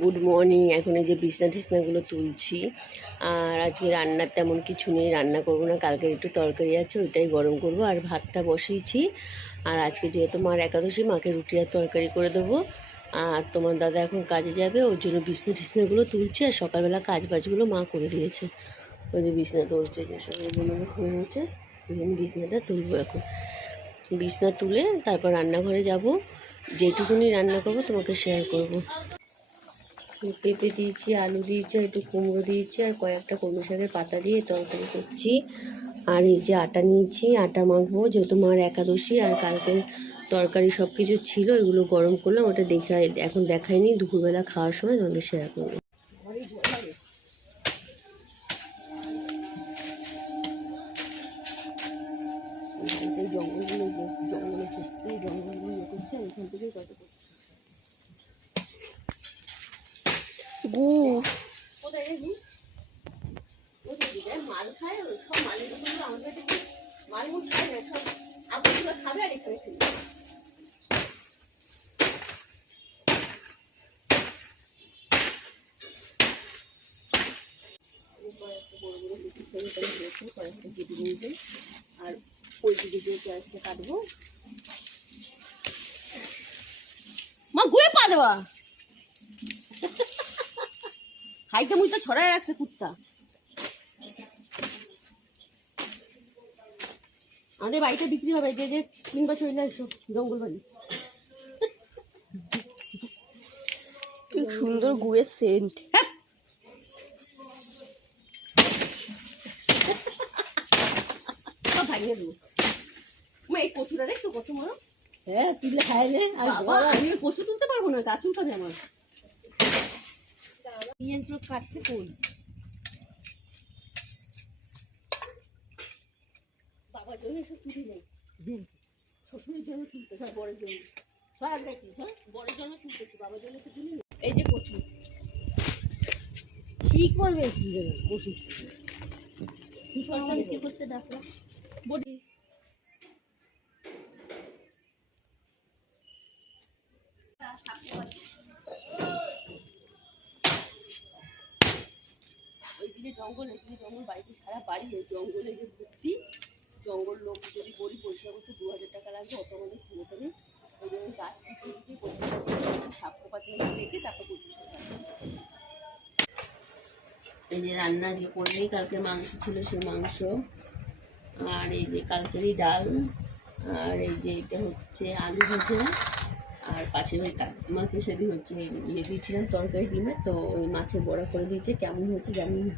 Good morning. এখন এই যে বিছনা টিছনাগুলো তুলছি। আর আজকে রান্নার তেমন কিছু নেই, রান্না করব না। কালকের একটু তরকারি আছে, ওইটাই গরম করব। আর ভাতটা বসিয়েছি। আর আজকে যেহেতু মার একাদশী, মাকে রুটি আর তরকারি করে দেবো। আর তোমার দাদা এখন কাজে যাবে, ওর জন্য বিছনা টিছনাগুলো তুলছি। আর সকালবেলা কাজ বাজগুলো মা করে দিয়েছে। ওই যে বিছনা তুলছে, যে সবগুলো হয়ে হয়েছে, বিছনাটা তুলবো এখন। বিছনা তুলে তারপর রান্নাঘরে যাব। যেটুকুনি রান্না করবো তোমাকে শেয়ার করব। পেঁপে দিয়েছি, আলু দিয়েছি, একটু কুমড়ো দিয়েছি, আর কয়েকটা কলমি শাকের পাতা দিয়ে তরকারি করছি। আর এই যে আটা নিয়েছি, আটা মাখবো, যেহেতু মার একাদশী। আর কালকের তরকারি সব কিছু ছিল, এগুলো গরম করলাম। ওটা এখন দেখাইনি, দুপুরবেলা খাওয়ার সময় তোমাদের শেয়ার করবো। জঙ্গলগুলো করছে, এখান থেকেই কত কোথায় মাল খায়, সব মালের দোকানগুলো আমার কাছে মালগুলো খায় না, সব আগুনগুলো খাবে আর এখানে খেলে। কয়েকটা কেটে নিয়েছে, আর ওই দিকে দিয়ে পেঁয়াজটা কাটবো। মা গুয়ে পা দেওয়া হাইতে মুইতে ছড়ায় রাখছে কুত্তা। আমাদের বাড়িটা বিক্রি হবে, যে যে কিনবা চলে আসো জঙ্গল বাড়ি। কি সুন্দর গুয়ের সেন্ট। ভাঙিয়ে দেবো। এই কচুটা দেখছো কত বড়? হ্যাঁ, তুলে খাই রে। আর আমি কচু তুলতে পারবো না, গাছ উঠাবে আমার। কাটছে কই বাবার জন্য এসব তুলি নেই, শ্বশুরের জন্য তুলতেছে, বরের জন্য সব দেখি, বরের জন্য তুলতেছি, বাবার জন্য তো তুলি। এই যে কচু ঠিক করবে কচু কি করতে ডাকলাম বডি। ওইদিকে জঙ্গল, এইদিকে জঙ্গল, বাড়িতে সারা বাড়ি ওই জঙ্গলে যে ভর্তি। জঙ্গল লোক যদি বড়ি পরিষ্কার করতে 2000 টাকা লাগবে, অত আমাদের খুঁজে দেবে। ওই জন্য গাছ পিছিয়ে কচু সাপ পোকা চেয়ে রেখে তারপর কচু শাক। এই যে রান্না যে করলি, কালকে মাংস ছিল, সেই মাংস। আর এই যে কালকেরই ডাল। আর এই যে এটা হচ্ছে আলু ভাজা। আর পাশে ওই কাকিমাকে সেদিন হচ্ছে ইয়ে দিয়েছিলাম তরকারি ডিমের, তো ওই মাছের বড়া করে দিয়েছে, কেমন হয়েছে জানি না।